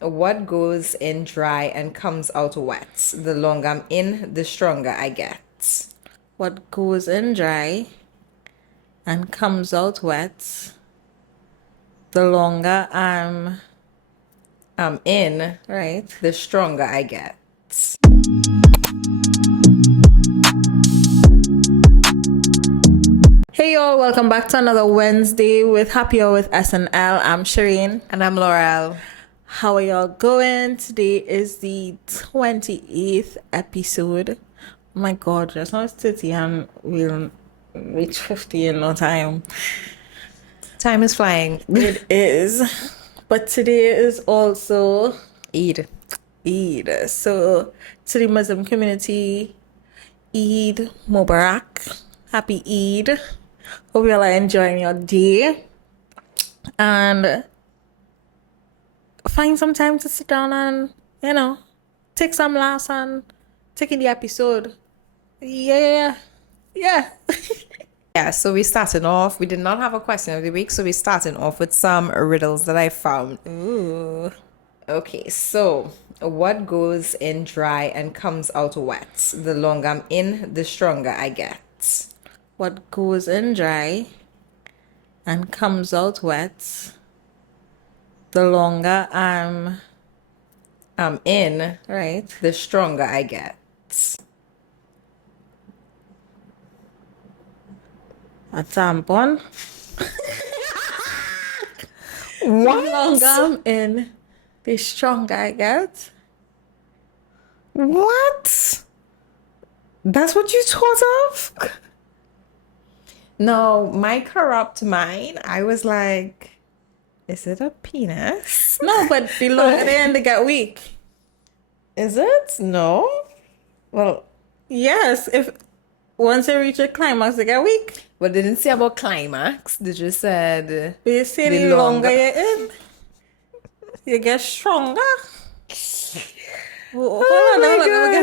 What goes in dry and comes out wet? The longer I'm in, the stronger I get. What goes in dry and comes out wet, the longer I'm in, right? the stronger I get. Hey y'all, welcome back to another Wednesday with Happy Hour with SnL. I'm Sherain. And I'm Laurel. How are y'all going? Today is the 28th episode. Oh my god, just now it's 30 and we'll reach 50 in no time. Time is flying. It is. But today is also Eid. Eid. So to the Muslim community, Eid Mubarak. Happy Eid. Hope you all are enjoying your day. And find some time to sit down and, take some laughs and take in the episode. Yeah. Yeah. Yeah, so we started off. We did not have a question of the week, so we started off with some riddles that I found. Ooh. Okay, so what goes in dry and comes out wet? The longer I'm in, the stronger I get. What goes in dry and comes out wet, the longer I'm in, right? the stronger I get. A tampon. What? The longer I'm in, the stronger I get. What? That's what you thought of? No, my corrupt mind, I was like, is it a penis? No, but the longer they end, they get weak. Is it? No. Well, Yes, if once they reach a climax, they get weak. they didn't say about climax. They just said They say the the longer longer. you're in, you get stronger. Oh, Oh hold on, my hold on, God.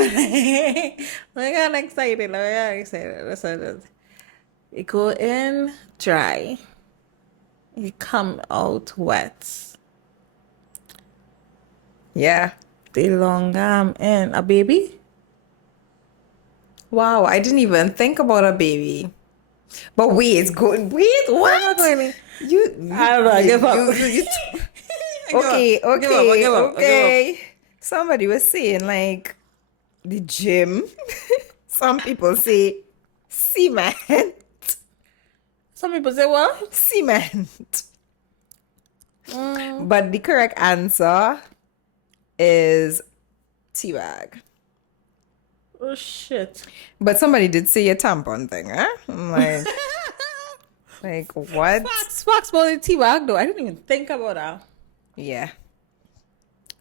let me get excited. Let me get excited. Listen, you go in dry, you come out wet. Yeah. The longer I'm in, a baby. Wow, I didn't even think about a baby. But wait, it's good. Wait, What am I what? going to? You, I don't know. I give up. okay, I give up. I okay, give up. I give up. okay. Somebody was saying like the gym. Some people say cement. Some people say, "What?" Cement. Mm, But the correct answer is teabag. oh shit. But somebody did say a tampon thing, huh? I'm like what? Facts about the T-bag though. I didn't even think about that. Yeah.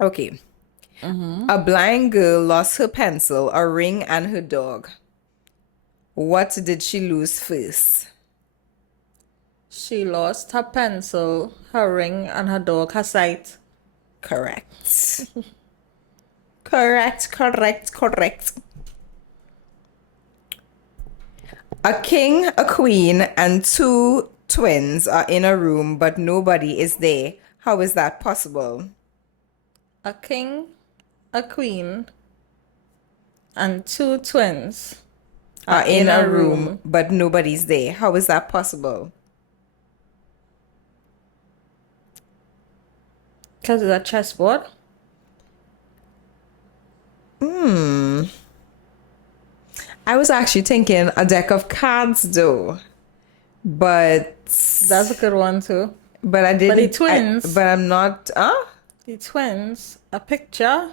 Okay. A blind girl lost her pencil, a ring, and her dog. What did she lose first? She lost her pencil, her ring, and her dog, her sight. Correct. Correct. A king, a queen, and two twins are in a room, but nobody is there. How is that possible? A king, a queen, and two twins Are are in in a a room, room. but nobody's there. How is that possible? Because it's a chessboard. I was actually thinking a deck of cards though, but That's a good one too. I But the didn't. twins, But I'm not. a picture.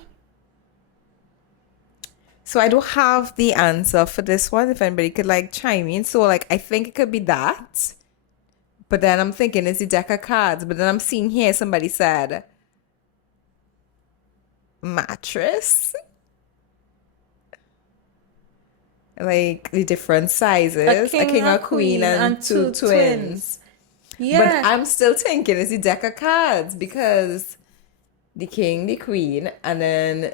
So I don't have the answer for this one. If anybody could like chime in, so like I think it could be that, but then I'm thinking it's the deck of cards. But then I'm seeing here somebody said mattress, like the different A sizes, a king, king, a a queen, queen, and and two two twins. twins. But Yeah. I'm still thinking it's the deck of cards because the king, the queen, and then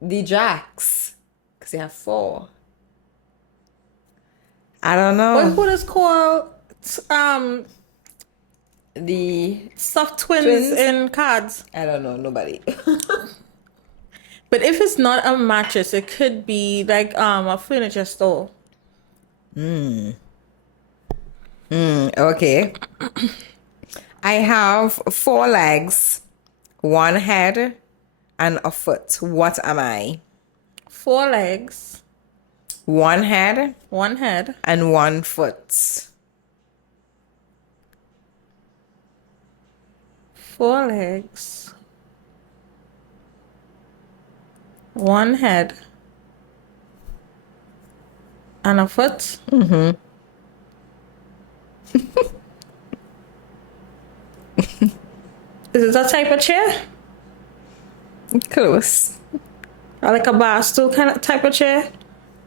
the jacks, because they have four. I don't What know. would is called um The Soft twins, twins? in cards. I don't know, nobody. But if it's not a mattress, it could be like a furniture store. Okay. I have 4 legs, one head, and a foot. What am I? 4 legs, One head one head, and one foot. 4 legs, one head, and a foot. Is it a type of chair? Close. Or like a bar stool kind of type of chair?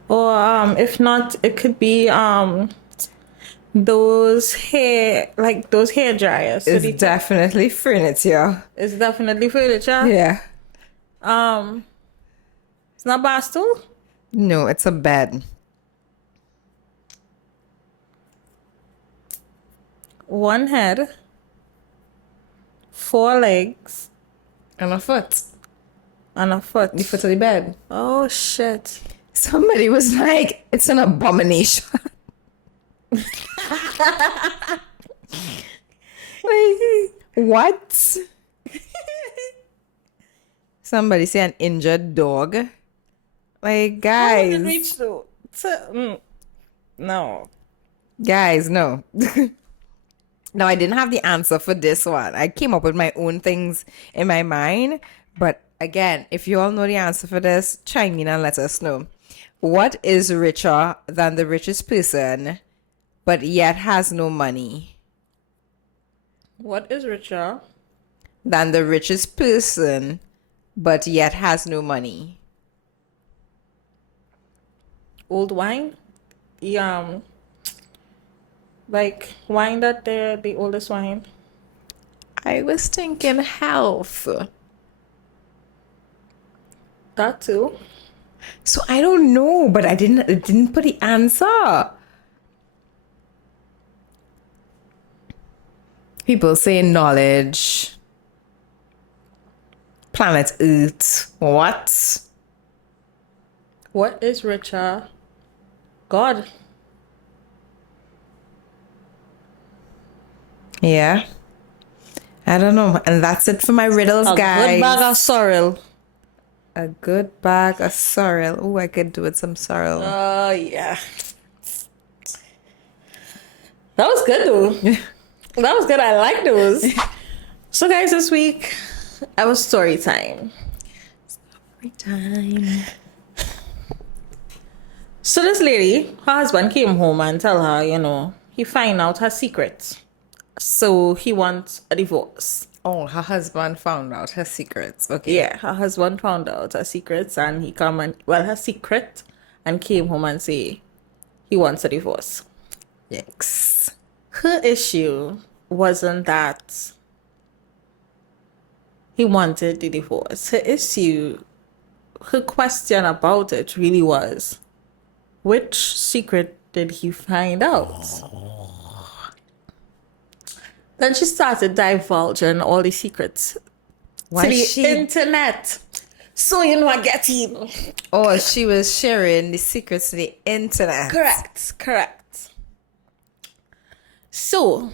Or if not, it could be those hair dryers. So It's definitely furniture. it's definitely furniture. Yeah. It's not bar stool. No, it's a bed. One head, 4 legs, And a foot. and a foot. The foot of the bed. Oh shit. Somebody was like, it's an abomination. Like, what? Somebody say an injured dog. Like, How did it guys, reach no. guys, no. No, I didn't have the answer for this one. I came up with my own things in my mind. But again, if you all know the answer for this, chime in and let us know. What is richer than the richest person, but yet has no money? What is richer? Than the richest person, but yet has no money. Old wine? Like wine that they're the oldest wine. I was thinking health. That too. So I don't know, but it didn't put the answer. People say knowledge. Planet Earth. What? What is richer? God. Yeah. I don't know. And that's it for my riddles, A guys. good bag of sorrel. A good bag of sorrel. Oh, I could do with some sorrel. Yeah. That was good though. That was good. I like those. So guys, this week I was story time. Time. So this lady, her husband came home and tell her, he find out her secret. So he wants a divorce. Oh, her husband found out her secrets. Okay. Yeah, her husband found out her secrets and her secret and came home and say he wants a divorce. Yikes. Her issue wasn't that he wanted the divorce. Her question about it really was, which secret did he find out? Then she started divulging all the secrets to the internet. So I get in. Oh, she was sharing the secrets to the internet. Correct. So,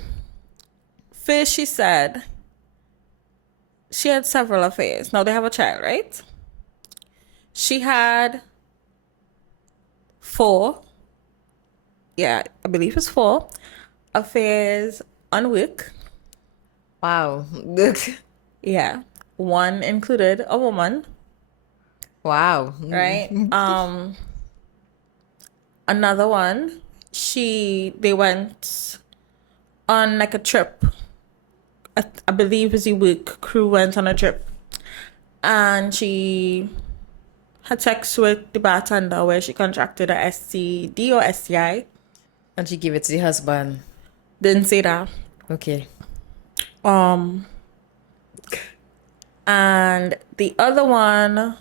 first she said she had several affairs. Now they have a child, right? She had 4, I believe it's 4 affairs on work. Wow. Yeah. One included a woman, Wow. right? Another one, they went on like a trip. I believe as the work crew went on a trip. And she had sex with the bartender where she contracted a STD or STI. And she gave it to the husband. Didn't say that. Okay. And the other one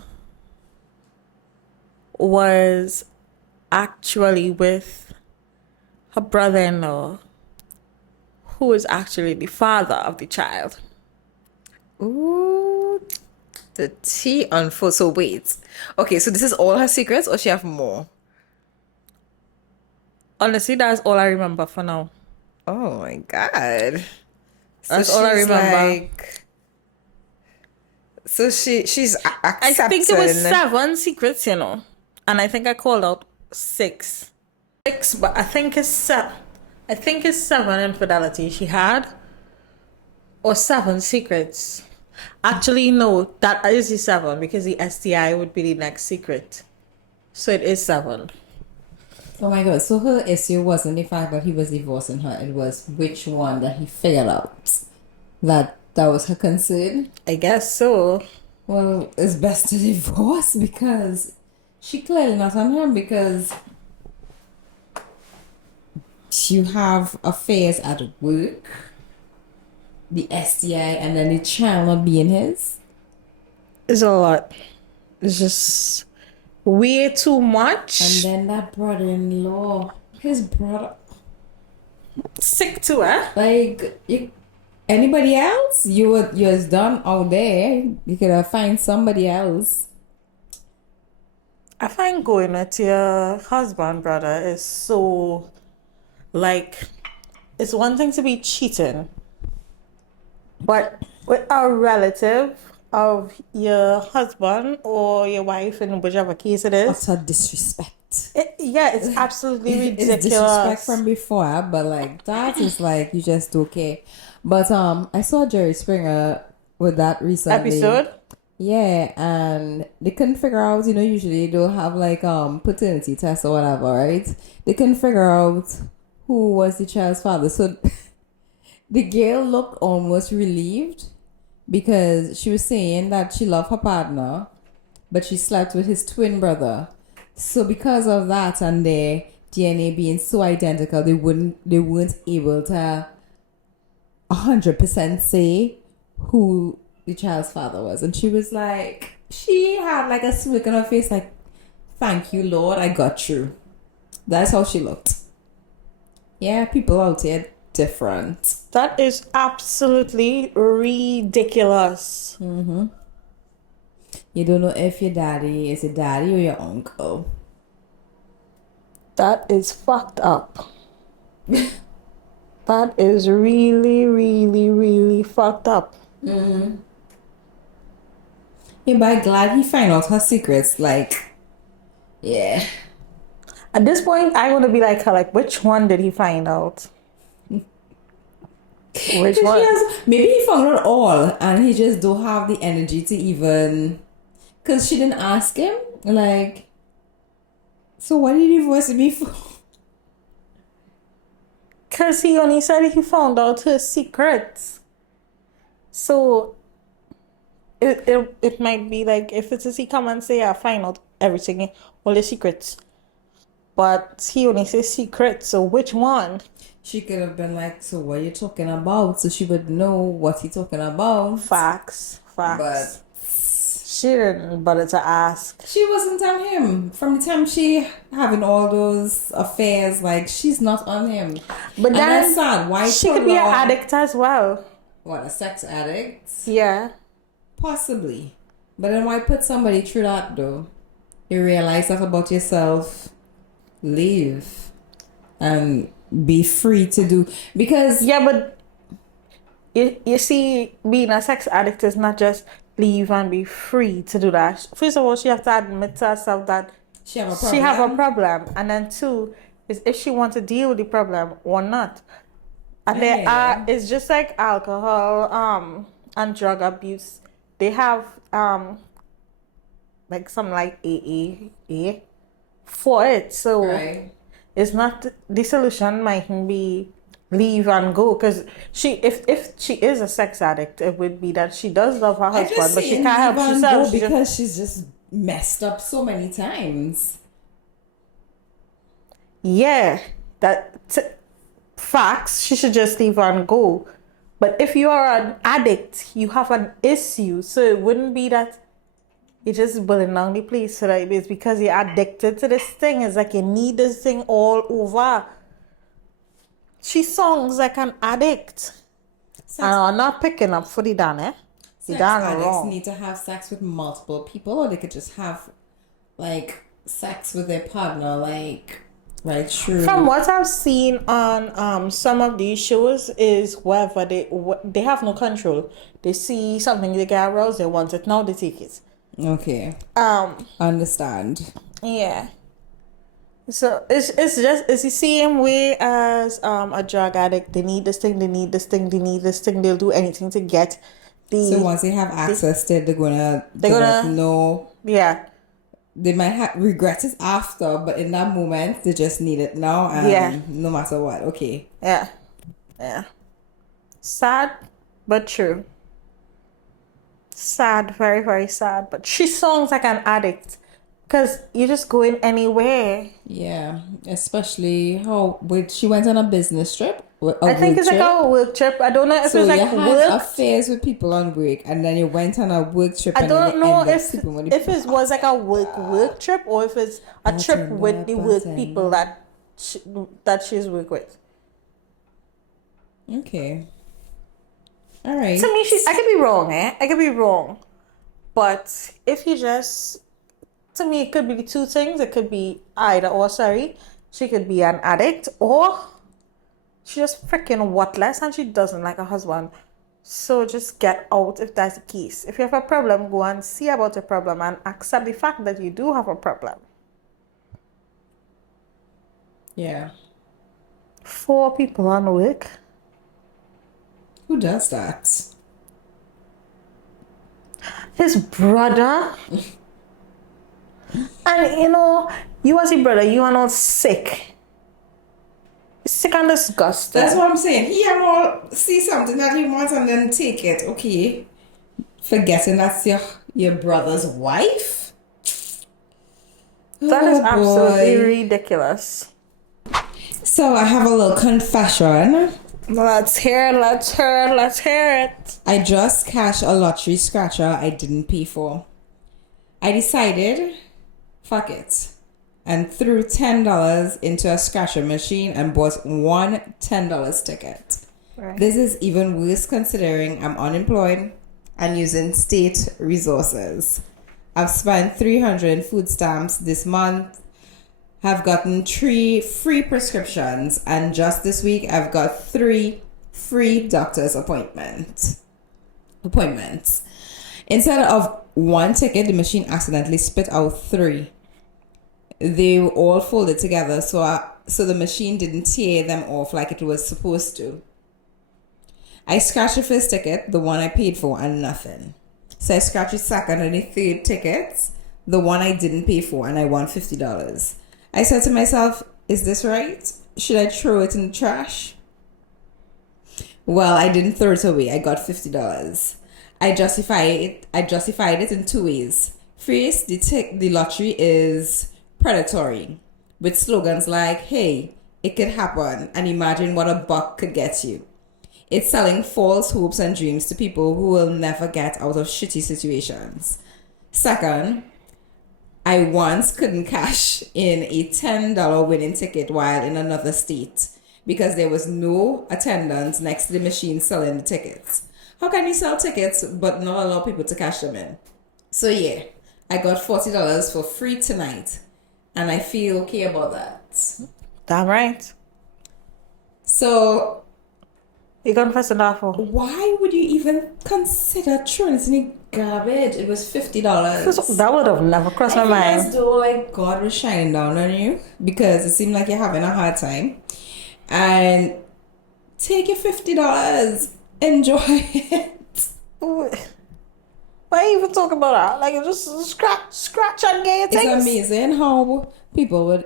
was actually with her brother-in-law, who is actually the father of the child. Ooh, the tea unfolds. So wait. Okay, so this is all her secrets, or she have more? Honestly, that's all I remember for now. Oh my God. So That's all I she's remember. like, so she's I think it was accepting. 7 secrets, you know, and I think I called out 6. 6, but I think it's 7. I think it's 7 infidelity she had, or 7 secrets. Actually, no, that is the 7 because the STI would be the next secret. So it is 7. Oh my God. So her issue wasn't the fact that he was divorcing her, it was which one that he figured out. That was her concern. I guess so. Well, it's best to divorce because she clearly not on him because you have affairs at work, the STI, and then the child not being his. It's a lot. It's just way too much. And then that brother-in-law, his brother, Sick to her. like anybody else, you're done out there. You could have find somebody else. I find going at your husband, brother, is so, like, it's one thing to be cheating, but with a relative of your husband or your wife, in whichever case it is, Utter disrespect. it's absolutely It's disrespect ridiculous. from before, but like that is like you just okay. But I saw Jerry Springer with that recently. Episode? Yeah, and they couldn't figure out, usually they'll have like paternity tests or whatever, right? They couldn't figure out who was the child's father. So the girl looked almost relieved because she was saying that she loved her partner, but she slept with his twin brother. So because of that and their DNA being so identical, they weren't able to 100% say who the child's father was. And she was like, she had like a smirk on her face, like, thank you, Lord, I got you. That's how she looked. Yeah, people out here different. That is absolutely ridiculous. You don't know if your daddy is your daddy or your uncle. That is fucked up. That is really, really, really fucked up. Yeah, but I'm glad he found out her secrets. Like, yeah. At this point, I want to be like her. Like, which one did he find out? Which one? Maybe he found out all and he just don't have the energy to even. Because she didn't ask him. Like, so what did you divorce me for? Because he only said he found out her secrets. So it might be like, if it's a he come and say, I find out everything, all the secrets. But he only says secrets, so which one? She could have been like, so what are you talking about? So she would know what he's talking about. Facts. But She didn't bother to ask. she wasn't on him. From the time she having all those affairs, like, she's not on him. But And then that's sad. Why she could be an prolong- addict as well. What, a sex addict? Yeah. Possibly. But then why put somebody through that though? You realize that about yourself. Leave. And be free to do. Because Yeah, but you see, being a sex addict is not just leave and be free to do that. First of all, she has to admit to herself that she have a problem. she have a problem. And then 2 is if she wants to deal with the problem or not. And Yeah. it's just like alcohol and drug abuse. They have like some like AA for it. So Right. it's not the solution mightn't be leave and go, because if she is a sex addict, it would be that she does love her I husband, just but she saying can't help leave and herself. go She just- because she's just messed up so many times. yeah, facts. She should just leave and go. But if you are an addict, you have an issue, so it wouldn't be that you're just burning down the place. So that it's because you're addicted to this thing. It's like you need this thing all over. She songs like an addict. And I'm not picking up for the Dan, eh? The Sex Dan addicts wrong. need to have sex with multiple people, or they could just have like sex with their partner, like right through. From what I've seen on some of these shows is whether they have no control. They see something they get aroused, they want it now, they take it. Okay, understand. Yeah. So it's the same way as a drug addict. They need this thing, they need this thing, they need this thing. They'll do anything to get the. So once they have access to it, they're gonna know. Yeah. They might regret it after, but in that moment, they just need it now, and no matter what. Okay. Yeah. Yeah. Sad, but true. Sad, very, very sad. But she sounds like an addict. Because you just go in anywhere. Yeah, especially when she went on a business trip. I think it's like a work trip. I don't know if so it's like you had work. affairs with people on break, and then you went on a work trip. I and don't then you know ended up if sleeping with the it was like a work trip or if it's a trip with the work people that she's work with. Okay. All right. To me, I could be wrong, eh? I could be wrong, but if you just, to me, it could be two things. It could be either or. Sorry, she could be an addict or she just freaking worthless and she doesn't like her husband. So just get out if that's the case. If you have a problem, go and see about your problem and accept the fact that you do have a problem. Yeah. 4 people on work. Who does that? His brother. And you as a brother, you are not sick. Sick and disgusting. That's what I'm saying. He and all see something that he wants and then take it. Okay. Forgetting that's your brother's wife? That is absolutely ridiculous. So I have a little confession. Let's hear it. I just cashed a lottery scratcher I didn't pay for. I decided, fuck it, and threw $10 into a scratcher machine and bought one $10 ticket. Right. This is even worse considering I'm unemployed and using state resources. I've spent $300 in food stamps this month, have gotten 3 free prescriptions, and just this week I've got 3 free doctor's appointments. Instead of one ticket, the machine accidentally spit out 3. They were all folded together, so the machine didn't tear them off like it was supposed to. I scratched the first ticket, the one I paid for, and nothing. So I scratched the second and the third tickets, the one I didn't pay for, and I won $50. I said to myself, is this right? Should I throw it in the trash? Well, I didn't throw it away. I got $50. I justified it in 2 ways. First, the lottery is predatory, with slogans like, hey, it could happen, and imagine what a buck could get you. It's selling false hopes and dreams to people who will never get out of shitty situations. Second, I once couldn't cash in a $10 winning ticket while in another state because there was no attendance next to the machine selling the tickets. How can you sell tickets but not allow people to cash them in? So yeah, I got $40 for free tonight, and I feel okay about that. Damn right. So You confessed that for? why would you even consider throwing it in the garbage? It was $50. That would have never crossed my mind. As though like God was shining down on you because it seemed like you're having a hard time. And take your $50, enjoy it. Why even talk about that? Like, just scratch and get your It's things. amazing how people would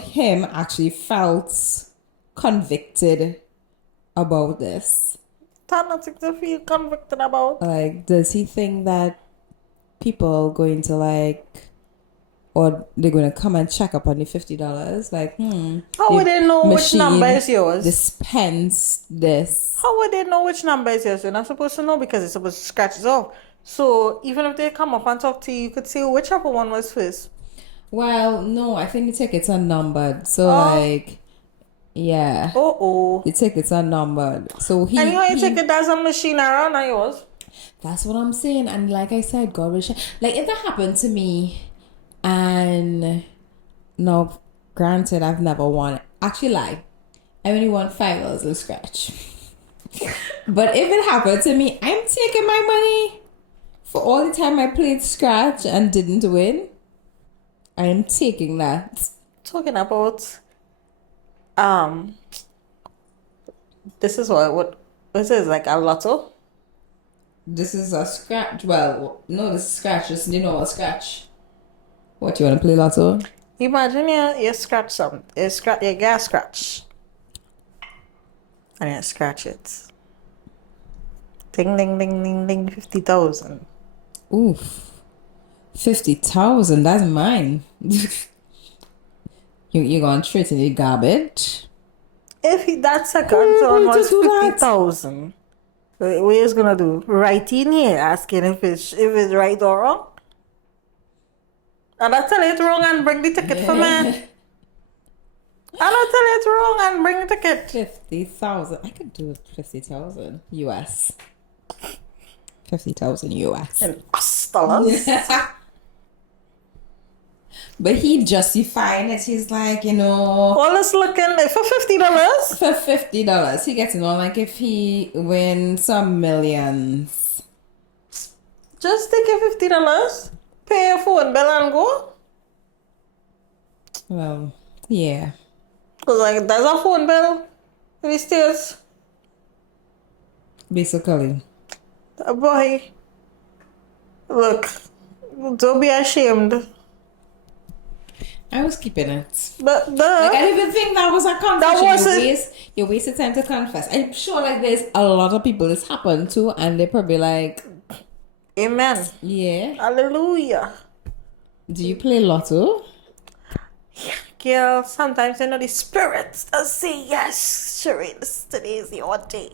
him actually felt convicted about this. That's nothing to feel convicted about. Like, does he think that people going to or they're going to come and check up on the $50? Like, How would they know which number is yours? Dispense this. How would they know which number is yours? You're not supposed to know because it's supposed to scratch it off. So even if they come up and talk to you, you could see whichever one was first. Well, no, I think the tickets are numbered. So, Yeah. Oh. The tickets are numbered. So And you ain't taking that some machine around on yours. That's what I'm saying. And like I said, God will like if that happened to me and no, granted I've never won. Actually lie. I only won $5 in scratch. But if it happened to me, I'm taking my money for all the time I played scratch and didn't win. I am taking that. Talking about this is what this is like a lotto. This is a scratch. Well, no, this is scratch. Just you know a scratch. What you want to play lotto? Imagine you scratch something. You get a scratch. And you scratch it. Ding ding ding ding ding 50,000. Oof, 50,000. That's mine. you gonna treat it garbage? If that second one was 50,000, what is gonna do? Right in here asking if it's right or wrong. And I tell it wrong and bring the ticket for me. And I tell it wrong and bring the ticket. 50,000. I could do it 50,000 US. 50,000 US. In US dollars. But he justifying it. He's like, All is looking for $50. for $50, he gets like if he wins some millions. Just take your $50, pay your phone bill and go. Well, yeah. Cause like there's a phone bill in the States. Basically. Boy, look, don't be ashamed. I was keeping it. Like I didn't even think that was a confession. That wasn't. You wasted time to confess. I'm sure like there's a lot of people this happened to and they're probably like, Amen. yeah. Hallelujah. Do you play lotto? Girl, sometimes the spirits that say yes, Sherain, today is your day.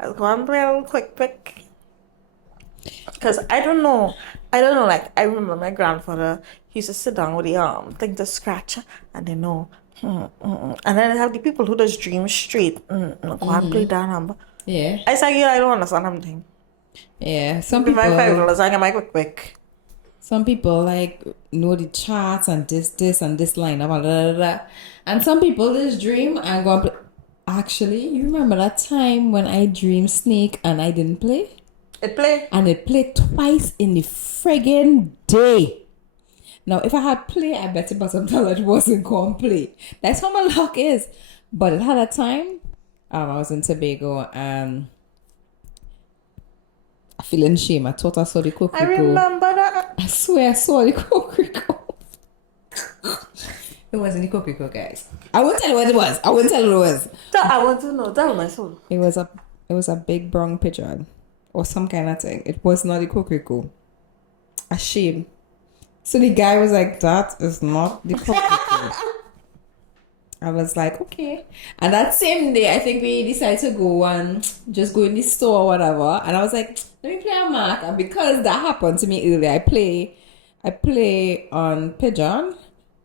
I'll go and play a little quick. Because I don't know, like, I remember my grandfather, he used to sit down with the thing to scratch, and they know, and then I have the people who just dream straight, go and play that number. Yeah. I say, yeah, I don't understand something. Yeah. Some Give me people my $5, I get my quick. Some people like know the charts and this and this line up and some people just dream and go and play. Actually, you remember that time when I dreamed snake and I didn't play? It play? And it played twice in the friggin' day. Now, if I had play, I bet you bottom dollar it wasn't going to play. That's how my luck is. But it had a time. I was in Tobago and I feeling shame. I thought I saw the cook. I remember that. I swear I saw the Coquerico. It wasn't the Coquerico, guys. I won't tell you what it was. I won't tell you what it was. I want to know. Tell my soul. It was a big brown pigeon or some kind of thing. It was not the Coquerico. A shame. So the guy was like, that is not the Coquerico. I was like, okay. And that same day, I think we decided to go and just go in the store or whatever. And I was like, let me play a mark. And because that happened to me earlier, I play on pigeon.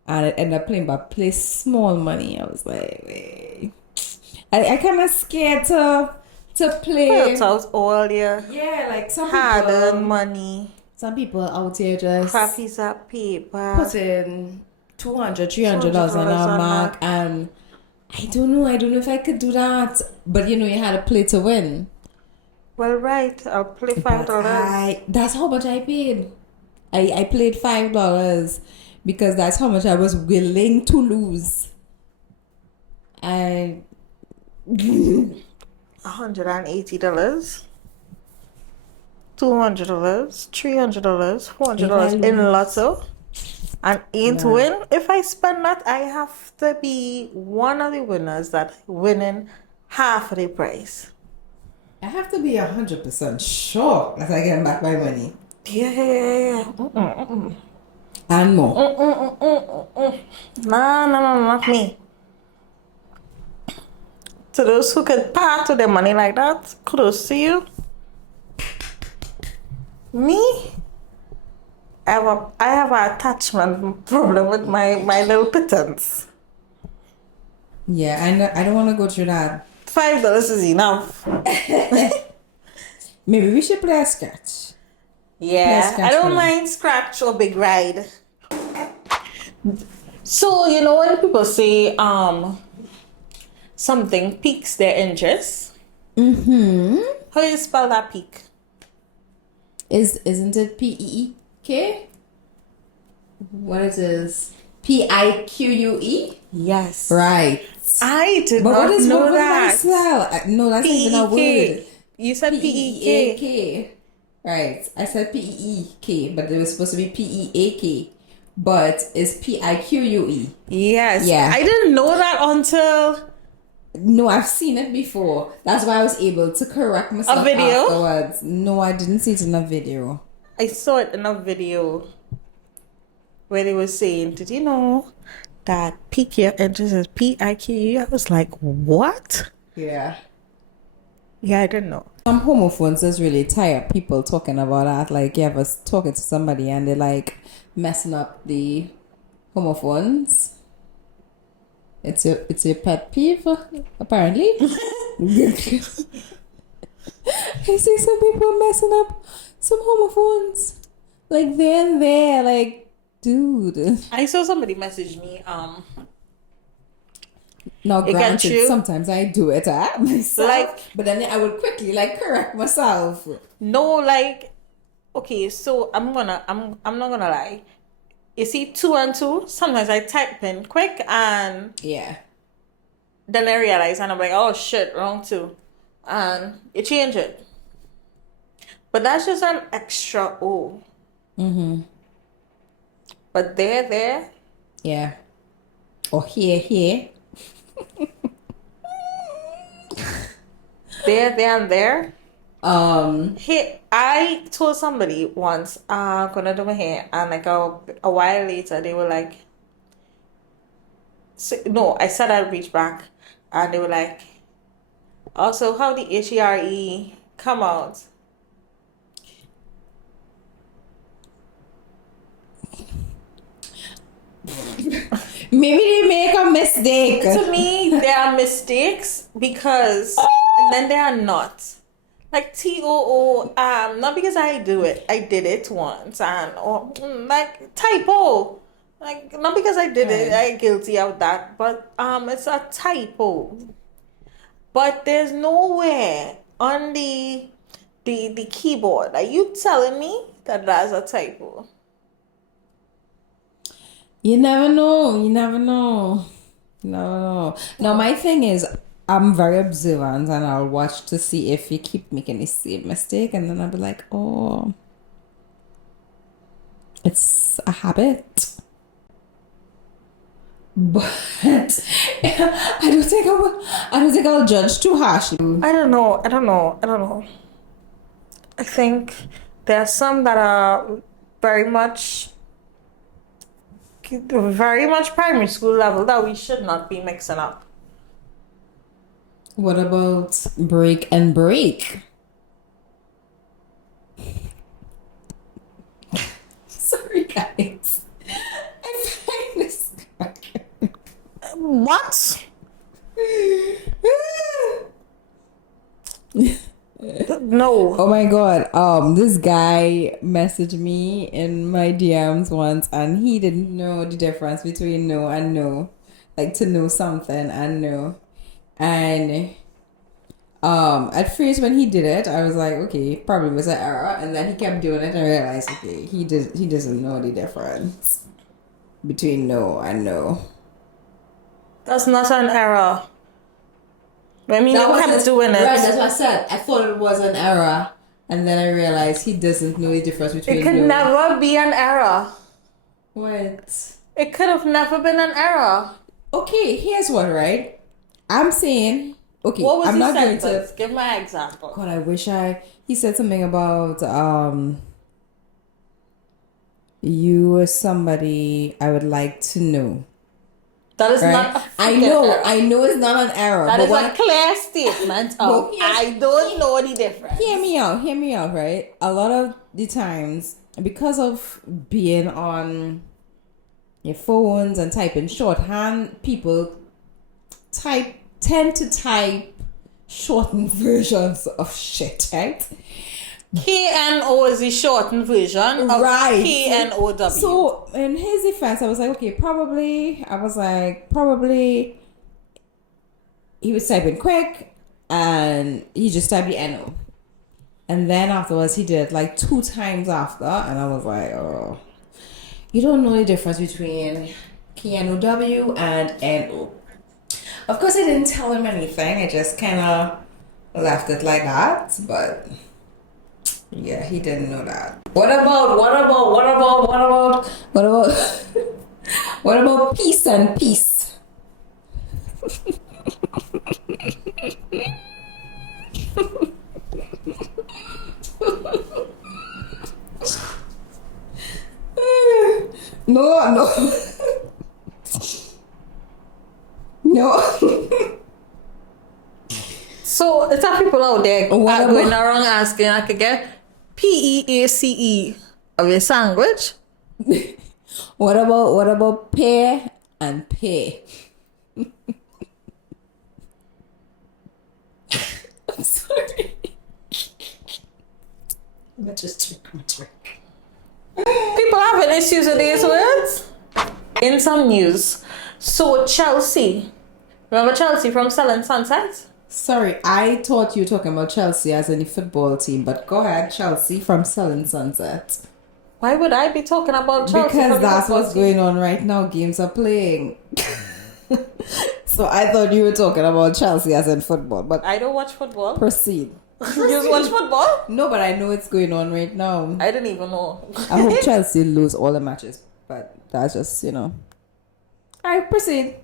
And it ended up playing, but play small money. I was like, wait. I kind of scared to play. It out all your Yeah, some hard-earned people. money. Some people out here just Copies of paper. put in $200-$300 on a mark, and I don't know if I could do that. But you had to play to win. Well, right. I'll play $5. That's how much I paid. I played $5 because that's how much I was willing to lose. $180, $200, $300, $400 in lotto. And ain't win. If I spend that, I have to be one of the winners that winning half of the price. I have to be 100% sure that I get back my money. Yeah. And more. No, not me. To those who can part with their money like that, kudos to you. Me? I have an attachment problem with my little pittance. Yeah, I don't want to go through that. $5 is enough. Maybe we should play a sketch. Yeah, Scratch I don't room. mind scratch or big ride. So you know when people say something piques their interest, Mm-hmm. how do you spell that pique? Isn't it PEEK? What it is? PIQUE? Yes. Right. I did But not know what that. was that? No, that's not even a word. You said PEK. PEAK. Right. I said PEEK, but it was supposed to be PEAK. But it's PIQUE. Yes. Yeah. I didn't know that until No, I've seen it before. That's why I was able to correct myself video? afterwards. No, I didn't see it in a video. I saw it in a video where they were saying, did you know that pique your interest is PIQE? I was like, what? Yeah. Yeah, I didn't know. Some homophones just really tire people talking about that. Like, you ever talking to somebody and they're like messing up the homophones. It's your pet peeve, apparently. I see some people messing up some homophones. Like they're like, dude. I saw somebody message me, Now, It got granted, you? sometimes I do it myself, Like- but then I would quickly like correct myself. no, like, okay, so I'm not gonna lie. You see 2 and 2, sometimes I type in quick and Yeah. then I realize and I'm like, oh shit, wrong 2. And you change it. But that's just an extra O. Mm-hmm. But there, Yeah. Or here. there, and there. Um. Hey, I told somebody once, I'm gonna do my hair, and like a while later, they were like, no, I said I'd reach back, and they were like, also, how the HERE come out? Maybe they make a mistake. To me, there are mistakes because, and then there are not. Like TOO, not because I do it, I did it once, and or like typo, like not because I did it, I'm guilty of that, but it's a typo. But there's nowhere on the keyboard. Are you telling me that that's a typo? You never know. No. Now my thing is, I'm very observant and I'll watch to see if you keep making the same mistake, and then I'll be like, oh, it's a habit. But I don't think I'll judge too harshly. I don't know. I think there are some that are very much primary school level that we should not be mixing up. What about break and break? Sorry, guys. I find this. What? No. Oh my god. This guy messaged me in my DMs once and he didn't know the difference between no and no. Like to know something and no. And at first when he did it, I was like, okay, probably was an error, and then he kept doing it and I realized, okay, he doesn't know the difference between no and no. That's not an error. I mean, you kept doing it. Right, that's what I said. I thought it was an error, and then I realized he doesn't know the difference between It could no. never be an error. What? It could have never been an error. Okay, here's what, right? I'm saying, okay, What was I'm the not sentence? going to. Give my example. God, I wish he said something about you were somebody I would like to know. That is Right? not a I freaking know, error. I know it's not an error. That but is when a clear statement of I don't know the difference. Hear me out, right? A lot of the times, because of being on your phones and typing shorthand, people tend to type shortened versions of shit, right? KNO is the shortened version of Right. KNOW. So in his defense, I was like, okay, probably he was typing quick and he just typed the NO. And then afterwards he did it like 2 times after, and I was like, oh, you don't know the difference between KNOW and NO. Of course I didn't tell him anything, I just kinda left it like that, but yeah, he didn't know that. What about what about peace and peace? No. So it's are people out there What going about- around asking, I could get PEACE of a sandwich. What about pay and pay? I'm sorry. Let's just drink my drink. People having issues with these words. In some news, so Chelsea, remember Chelsea from Selling Sunset? Sorry, I thought you were talking about Chelsea as in the football team, but go ahead, Chelsea from Selling Sunset. Why would I be talking about Chelsea? Because from the that's football what's team? going on right now. Games are playing. So I thought you were talking about Chelsea as in football, but I don't watch football. proceed. You just watch football? No, but I know it's going on right now. I didn't even know. I hope Chelsea lose all the matches, but that's just, Alright, proceed.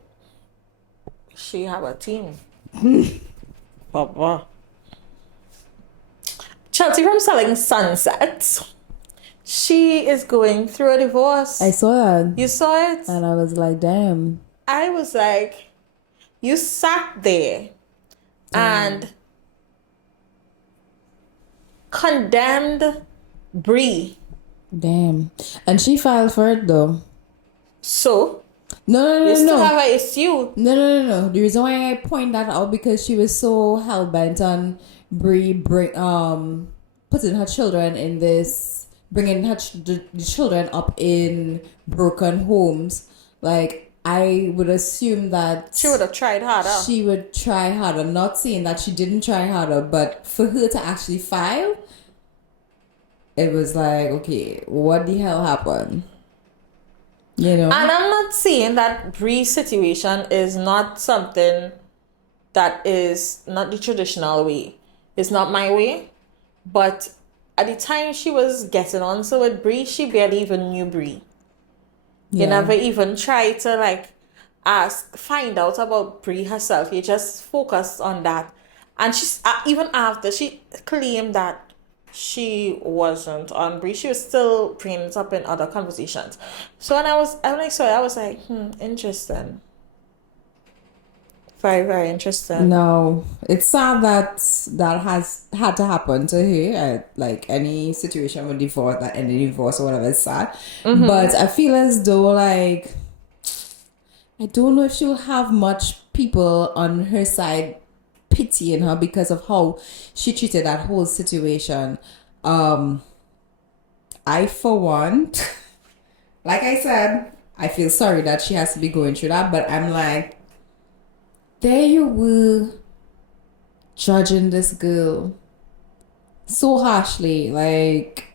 She have a team. Papa. Chelsea from Selling Sunset. She is going through a divorce. I saw that. You saw it? And I was like, damn. I was like, you sat there and condemned Bree. Damn. And she filed for it though. So, No. you still have an issue. No. The reason why I point that out because she was so hell bent on Brie putting her children in this, bringing the children up in broken homes. Like I would assume that She would have tried harder. she would try harder. Not saying that she didn't try harder, but for her to actually file, it was like, okay, what the hell happened? And I'm not saying that Bree's situation is not something that is not the traditional way. It's not my way. But at the time she was getting on so with Bree, she barely even knew Bree. You never even tried to find out about Bree herself. You just focused on that. And she's even after she claimed that she wasn't on Bree, she was still bringing it up in other conversations. So when I saw it, I was like, interesting. Very, very interesting. No, it's sad that has had to happen to her. Like any situation with divorce, like any divorce or whatever, is sad. But I feel as though I don't know if she'll have much people on her side pitying her because of how she treated that whole situation. I for one, like I said, I feel sorry that she has to be going through that, but I'm like, there you were judging this girl so harshly. Like,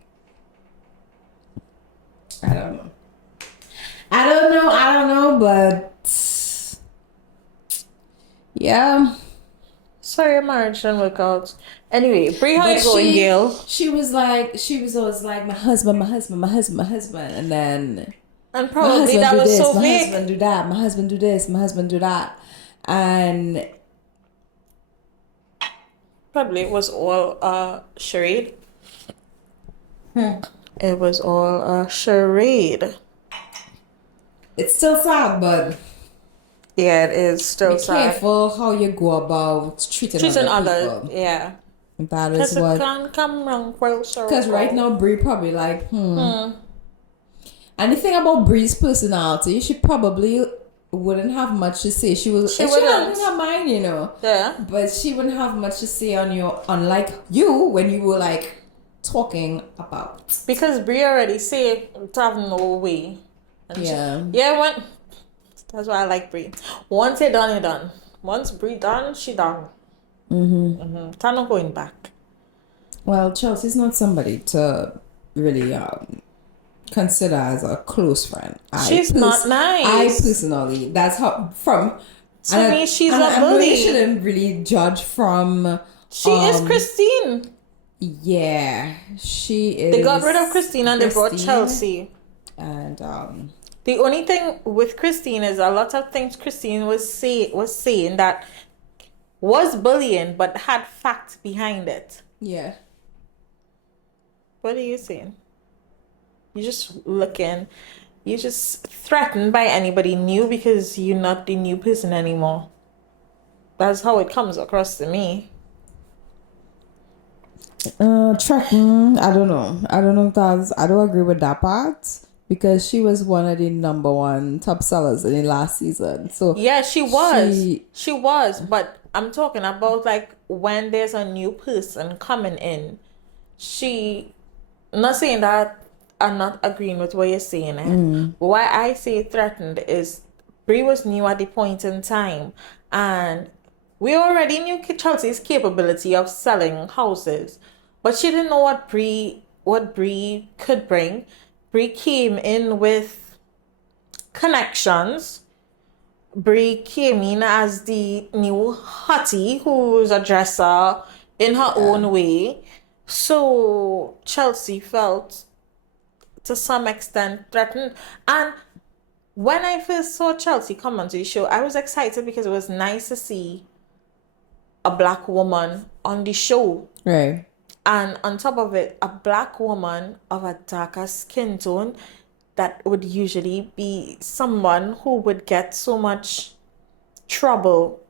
I don't know, but yeah. Sorry, your marriage didn't work out. Anyway, Bree, how you going, Gail? She was always like, my husband, and then And my probably husband that do was this, so my vague. husband do that, my husband do this, my husband do that, and Probably it was all charade. It was all charade. it's still sad, but Yeah, it is still be sad. careful how you go about treating Treating other others, people. yeah. That Because is it what. can come wrong for sure. Because right now, Brie probably like, And the thing about Brie's personality, she probably wouldn't have much to say. She She had wouldn't. in her mind, you know. Yeah. But she wouldn't have much to say on your, unlike you, when you were like talking about. Because Brie already said to have no way. And Yeah. that's why I like Brie. Once it done, it done. Once Brie done, she done. Time not going back. Well, Chelsea's not somebody to really consider as a close friend. She's not nice. I personally, that's how from. To me, she's a I really bully. shouldn't really judge from. She is Christine. Yeah, she is. They got rid of Christine and they brought Christine. Chelsea. And The only thing with Christine is a lot of things Christine was saying that was bullying but had facts behind it. yeah. What are you saying? You're just looking. You're just threatened by anybody new because you're not the new person anymore. That's how it comes across to me. Tracking, I don't know. I don't know if that's, I don't agree with that part because she was one of the number one top sellers in the last season. So Yeah, she was. She was. But I'm talking about like when there's a new person coming in. Not saying that I'm not agreeing with what you're saying. But why I say threatened is Brie was new at the point in time. And we already knew Chelsea's capability of selling houses. But she didn't know what Brie could bring. Brie came in with connections. Brie came in as the new hottie who's a dresser in her own way. So Chelsea felt to some extent threatened. And when I first saw Chelsea come onto the show, I was excited because it was nice to see a black woman on the show. right. And on top of it, a black woman of a darker skin tone that would usually be someone who would get so much trouble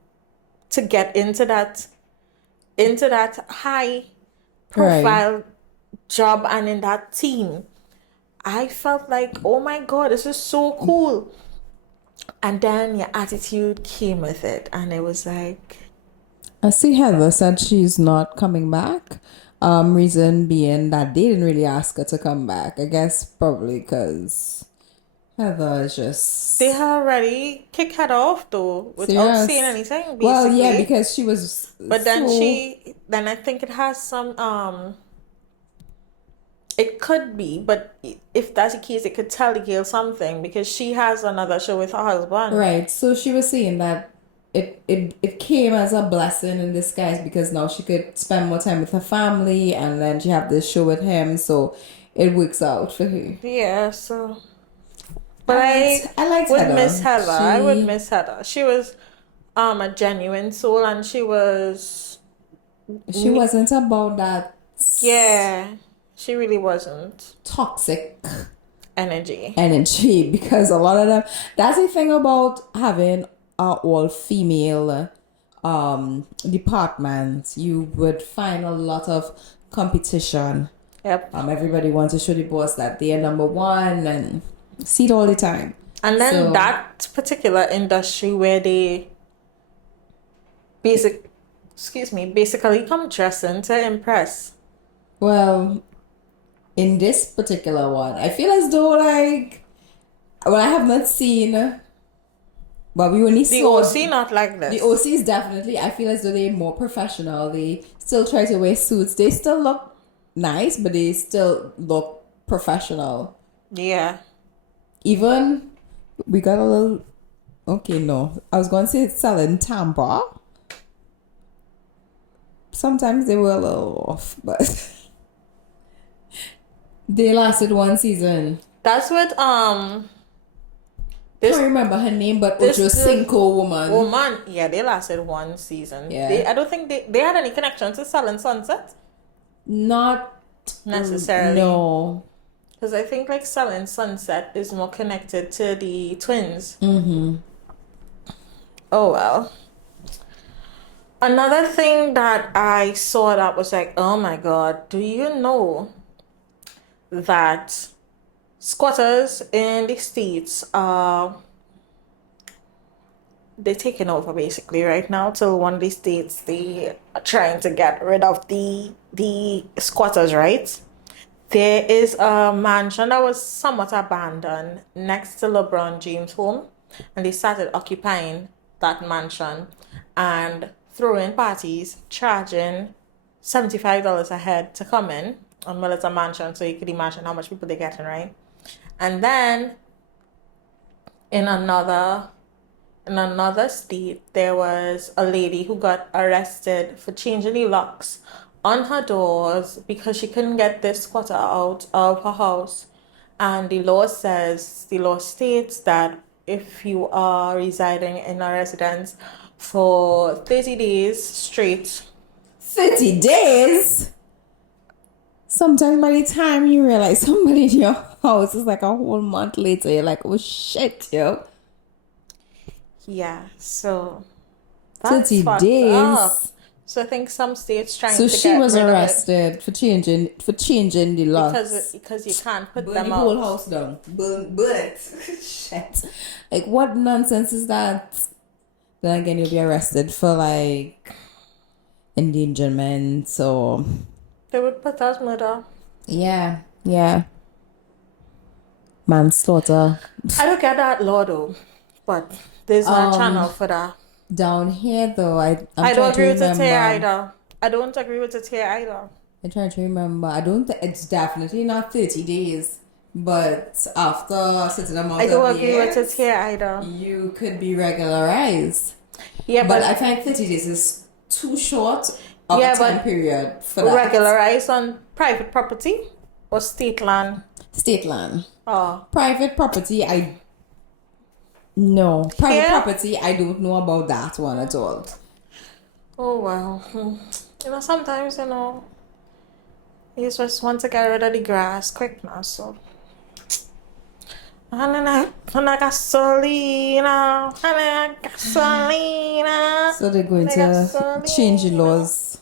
to get into that high profile job and in that team. I felt like, oh my God, this is so cool. And then your attitude came with it. And it was like, I see Heather said she's not coming back. Reason being that they didn't really ask her to come back. I guess probably because Heather is just. they had already kicked her off though, without Serious? saying anything. Basically. Well, yeah, because she was. But then so- then I think it has some, it could be, but if that's the case, it could tell the girl something because she has another show with her husband. Right. So she was saying that it came as a blessing in disguise because now she could spend more time with her family and then she have this show with him, so it works out for her. Yeah, so. But I liked would Heather. miss Heather. I would She- miss Heather. She was a genuine soul and she wasn't about that she really wasn't toxic energy. because a lot of them, that's the thing about having a all female department, you would find a lot of competition. Yep. Everybody wants to show the boss that they are number one and see it all the time. And then So- that particular industry where they basically come dressing to impress. Well, in this particular one, I feel as though like, well, I have not seen, but we only The saw OC not like this. the OCs definitely. I feel as though they're more professional. They still try to wear suits. They still look nice, but they still look professional. Yeah. Even we got a little. Okay, no, I was going to say selling Tampa. Sometimes they were a little off, but they lasted one season. That's what I this don't remember her name, but this Ocho Cinco woman. woman, yeah, they lasted one season. Yeah. I don't think they had any connection to Selling Sunset Not necessarily. No. Because I think like Selling Sunset is more connected to the twins. Mm-hmm. Oh well. Another thing that I saw that was like, oh my God, do you know that squatters in the States are they're taking over basically right now. Till one of the states they are trying to get rid of the squatters' rights. There is a mansion that was somewhat abandoned next to LeBron James' home, and they started occupying that mansion and throwing parties, charging $75 a head to come in. Well, it's a mansion, so you could imagine how much people they're getting, right? And then in another state, there was a lady who got arrested for changing the locks on her doors because she couldn't get this squatter out of her house. And the law states that if you are residing in a residence for 30 days straight, 30 days? Sometimes by the time you realize somebody in your house is like a whole month later, you're like, oh shit, yo. yeah, so that's 30 fucked days. up. So I think some states trying So to she get was rid of it arrested for changing the locks. because you can't put Burn them the out. whole house down. Burn it. Shit. Like, what nonsense is that? Then again, you'll be arrested for like endangerment or They would put as murder. yeah. Manslaughter. I don't get that law though, but there's no channel for that. Down here though, I'm I trying don't to agree with it remember. here either. I don't agree with it here either. I'm trying to remember. I don't think it's definitely not 30 days, but after a certain amount I of don't agree with it years, here either. you could be regularized. Yeah, But but I find 30 days is too short of Yeah, a time but period for that. regularized on private property or state land. State land. Oh, Private property, no. Private Yeah. property, I don't know about that one at all. oh well. Sometimes you just want to get rid of the grass quick now. So. Gasolina. So they're going to change the laws.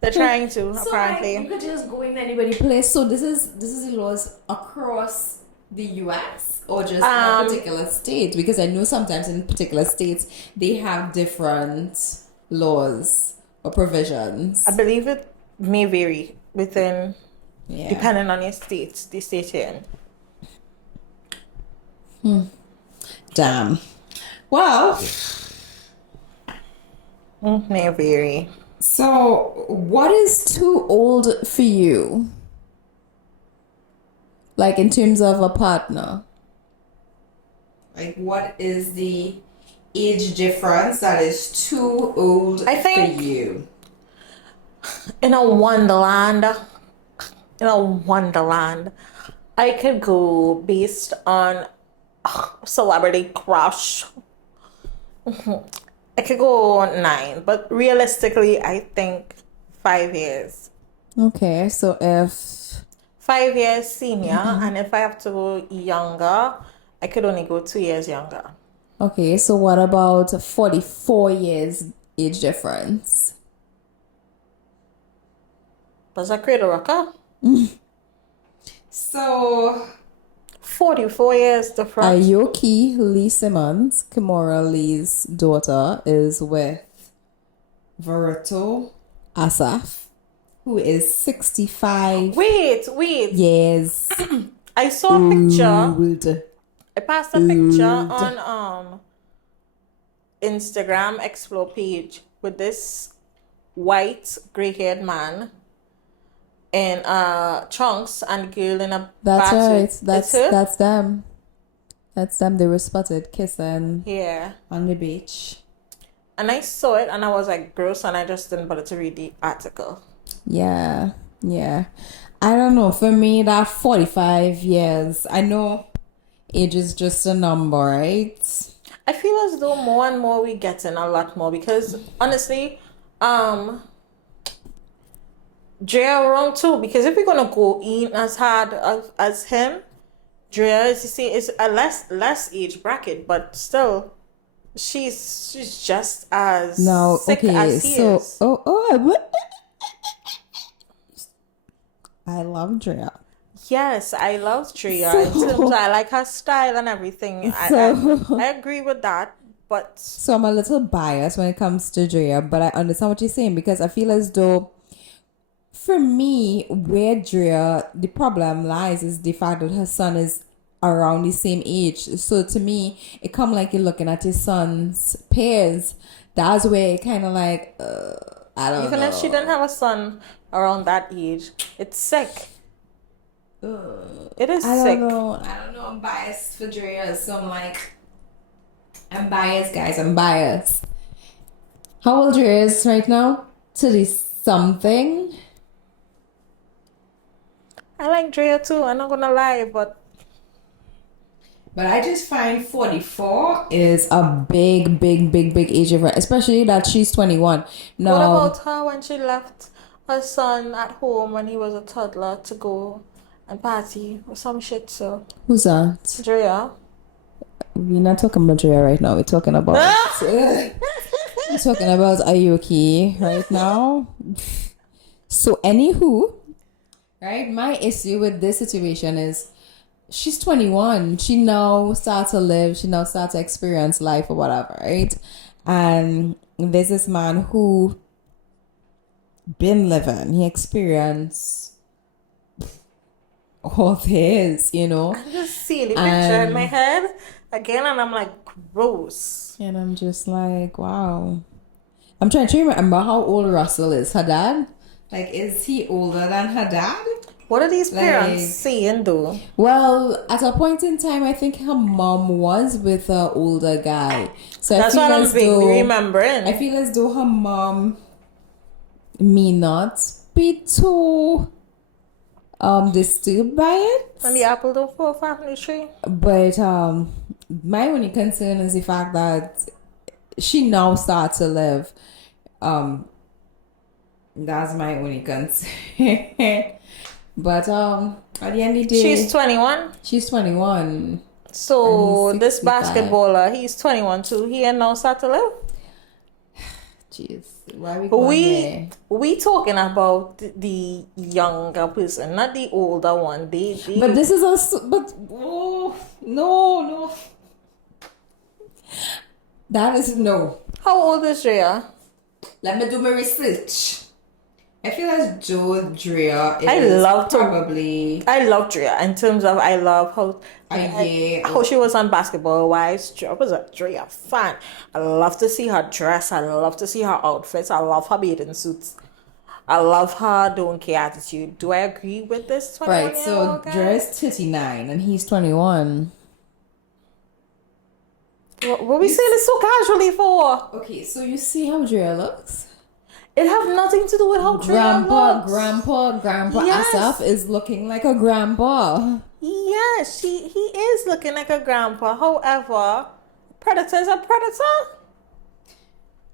They're trying to, apparently. You could just go in anybody's place. So this is the laws across the US or just in a particular state? Because I know sometimes in particular states they have different laws or provisions. I believe it may vary within, Yeah. depending on your state, the state you're in. Damn. Well, May vary. so what is too old for you? Like in terms of a partner? Like what is the age difference that is too old I think- for you? In a wonderland, I could go based on celebrity crush. I could go 9, but realistically, I think 5 years. Okay, so if 5 years senior, and if I have to go younger, I could only go 2 years younger. okay, so what about 44 years age difference? Does that create a rocker? So 44 years difference. Ayoki Lee Simmons, Kimora Lee's daughter, is with Vereto Asaf, who is 65 Wait. years I saw a picture. old. I passed a picture on Instagram Explore page with this white gray-haired man in trunks and girl in a That's bathsuit. right. It's her? That's them. That's them. They were spotted kissing Yeah. on the beach. And I saw it and I was like gross, and I just didn't bother to read the article. Yeah. I don't know. For me, that 45 years, I know age is just a number, right? I feel as though more and more we getting a lot more, because honestly, Drea wrong too, because if we're gonna go in as hard as him, Drea is a less age bracket, but still she's just as Now, sick okay, as he so is. I love Drea. Yes, I love Drea. In terms of, I like her style and everything. I agree with that. But So I'm a little biased when it comes to Drea, but I understand what you're saying because I feel as though, for me, where Drea, the problem lies is the fact that her son is around the same age. So to me, it come like you're looking at his son's peers. That's where it kind of like, I don't even know. if she didn't have a son around that age, it's sick. It is I sick. don't know. I don't know. I'm biased for Drea, so I'm like, I'm biased, guys. I'm biased. How old Drea is right now? 30 something. I like Drea too. I'm not gonna lie, but But I just find 44 is a big age difference, especially that she's 21. Now, what about her when she left her son at home when he was a toddler to go and party or some shit? So who's that? Drea. We're not talking about Drea right now. We're talking about we're talking about Ayuki right now. So, anywho, right? My issue with this situation is she's 21. She now starts to live. She now starts to experience life or whatever, right? And there's this man who been living. He experienced all this, you know. I'm just seeing the picture in my head again, and I'm like, gross. And I'm just like, wow. I'm trying to remember how old Russell is. Her dad? Like, is he older than her dad? What are these parents Like- saying though? Well, at a point in time, I think her mom was with an older guy. So That's I feel what I'm as vaguely though remembering. I feel as though her mom may not be too disturbed by it. And the apple don't fall far from the tree. But my only concern is the fact that she now starts to live. That's my only concern. But at the end of the day, She's 21. she's 21. So And he's this 65. basketballer, he's 21 too. He and now start to live. Jeez, why are we going there? We talking about the younger person, not the older one. They But this is oh no. That is no. How old is Drea? Let me do my research. I feel as Joe Drea is I love to- probably I love Drea in terms of I love how yeah. how she was on Basketball Wives. I was a Drea fan. I love to see her dress. I love to see her outfits. I love her bathing suits. I love her don't care attitude. Do I agree with this 21 right. So Drea is 39 and he's 21. What we saying this so casually for? Okay, so you see how Drea looks? It have nothing to do with how Drea looks. Grandpa Yes. Asaf is looking like a grandpa. Yes, he is looking like a grandpa. However, predator is a predator.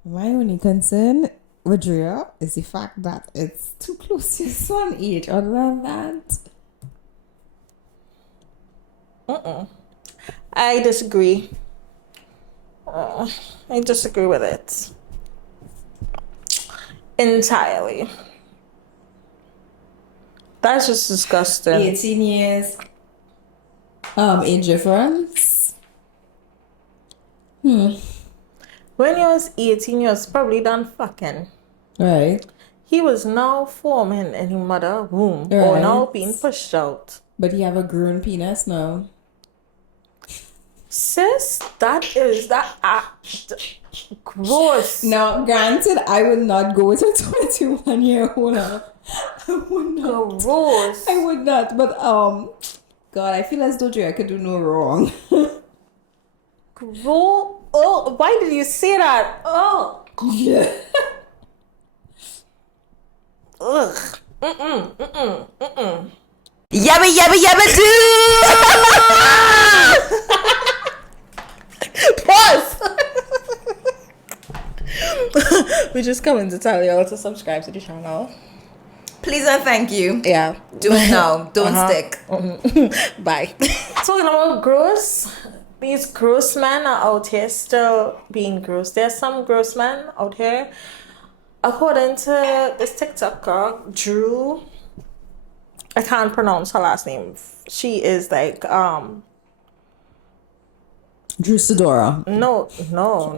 My only concern with Drea is the fact that it's too close to your son age. Other than that, I disagree. I disagree with it entirely. That's just disgusting. 18 years age difference. When he was 18, he was probably done fucking. Right. He was now forming in his mother womb or Right. now being pushed out. But you have a grown penis now. Sis, that is gross. Now, granted, I would not go with a 21-year-old. I would not. Gross. I would not. But God, I feel as though Drea could do no wrong. Gross. Oh, why did you say that? Oh. Yeah. Ugh. Yabba yabba yabba do! Pause. We just coming to tell y'all to subscribe to the channel. Please and thank you. Yeah. Do it now. Don't stick. Bye. Talking about gross. These gross men are out here still being gross. There's some gross men out here. According to this TikToker, Drew, I can't pronounce her last name. She is like Drew Sidora. No,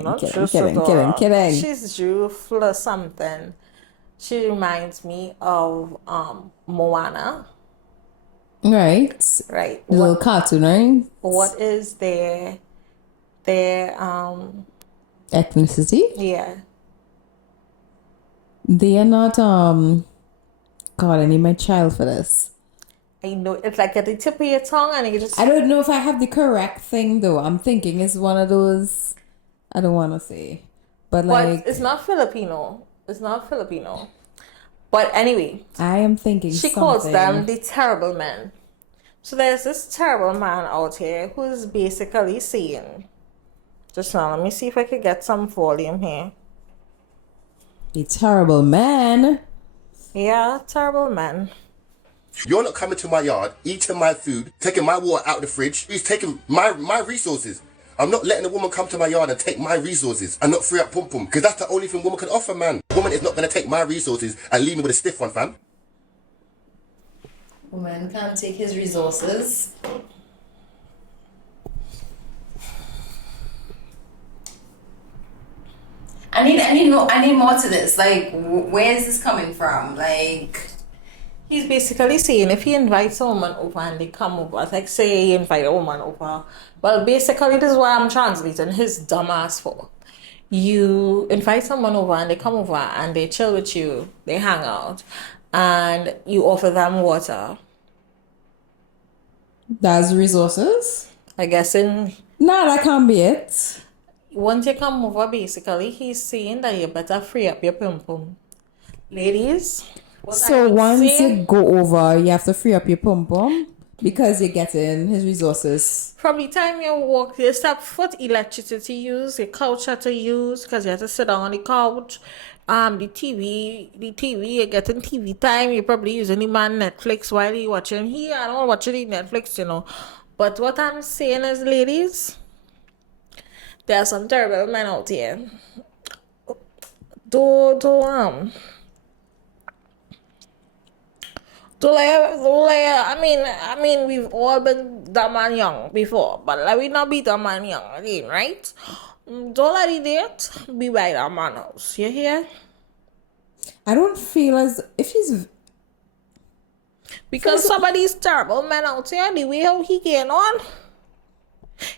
not Kidding, Drew kidding, Sidora. kidding. She's Drew Fla something. She reminds me of Moana, Right. right? The little cartoon, right? What is their Ethnicity. yeah. They are not God, I need my child for this. I know it's like at the tip of your tongue and you just I don't know if I have the correct thing though. I'm thinking it's one of those I don't wanna say. But like but it's not Filipino. It's not Filipino. But anyway, I am thinking she something. calls them the terrible men. So there's this terrible man out here who's basically saying, just now, let me see if I can get some volume here. a terrible man. Yeah, terrible man. You're not coming to my yard, eating my food, taking my water out of the fridge. He's taking my resources. I'm not letting a woman come to my yard and take my resources and not free up pum pum, because that's the only thing woman can offer, man. A woman is not going to take my resources and leave me with a stiff one, fam. Woman can't take his resources. I need more to this. Like, where is this coming from? Like, He's basically saying if he invites a woman over and they come over, it's like say he invite a woman over. Well, basically, this is what I'm translating his dumbass for. You invite someone over and they come over and they chill with you, they hang out, and you offer them water. that's resources. I guess in No, that can't be it. once you come over, basically, he's saying that you better free up your pum pum. Ladies, what I So would once say- you go over, you have to free up your pum pum because you're getting his resources. from the time you walk, you step foot electricity use, your couch had to use because you have to sit down on the couch. The TV, you're getting TV time. You're probably using the man Netflix while you're watching. I don't watch the Netflix, you know. But what I'm saying is, ladies, there are some terrible men out here. I mean, we've all been dumb and young before, but let we not be dumb and young again, right? Don't let it date be by that man house. You hear? I don't feel as if he's Because some of these terrible men out here, the way how he getting on,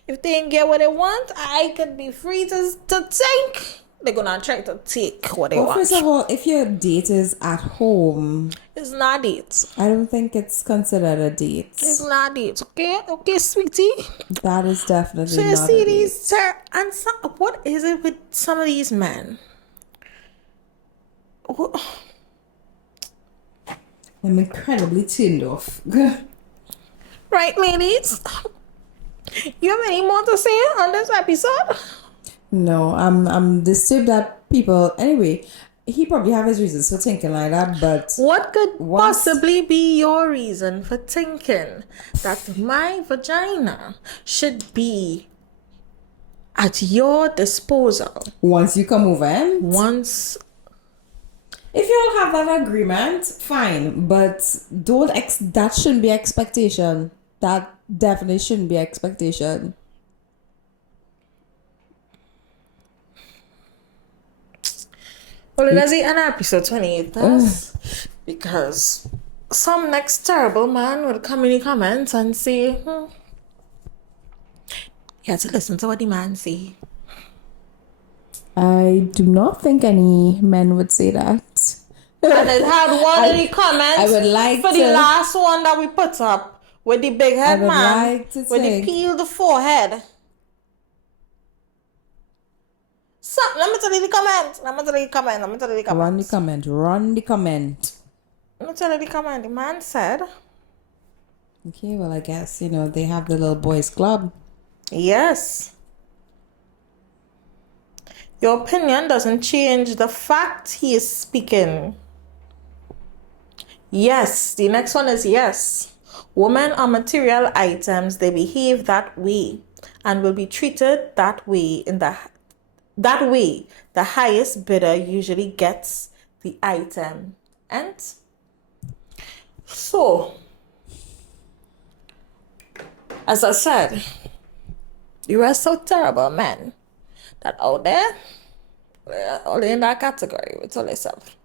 if they ain't get what they want, I could be free to think. They're gonna try to take what they well, want. first of all, if your date is at home, It's not it. I don't think it's considered a date. It's not it. Okay, sweetie. That is definitely So you not see a date. these and some, what is it with some of these men? I'm incredibly turned off. Right, ladies? You have any more to say on this episode? No, I'm disturbed that people. Anyway, he probably have his reasons for thinking like that, but What could What? possibly be your reason for thinking that my vagina should be at your disposal once you come over, once? if you all have that agreement, fine. But that shouldn't be expectation. That definitely shouldn't be expectation. Well, let's see an episode 28 thus, because some next terrible man will come in the comments and say, you have to listen to what the man say. I do not think any men would say that. And it had one in the comments I would like for to- the last one that we put up with the big head I would man like to with the think- peeled forehead. So, let me tell you the comment. Let me tell you the comment. Let me tell you the comment. Run the comment. Run the comment. Let me tell you the comment. The man said, Okay, well, I guess, they have the little boys club. yes. Your opinion doesn't change the fact he is speaking. Yes. The next one is yes. Women are material items. They behave that way and will be treated that way that way. The highest bidder usually gets the item. And so, as I said, You are so terrible, man. That out there, only in that category with all yourself.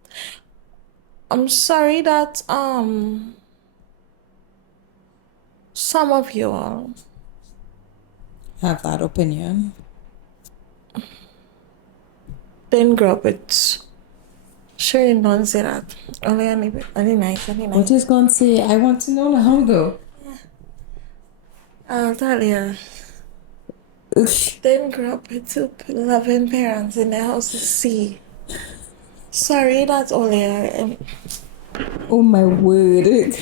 I'm sorry that some of you all Have that opinion. didn't grow up with Sherain. Don't say that. Only any nice, any What nice. is going to say? I want to know now, though. I'll tell you. Didn't grow up with two loving parents in the house to see. Sorry, that's all I am. Oh my word.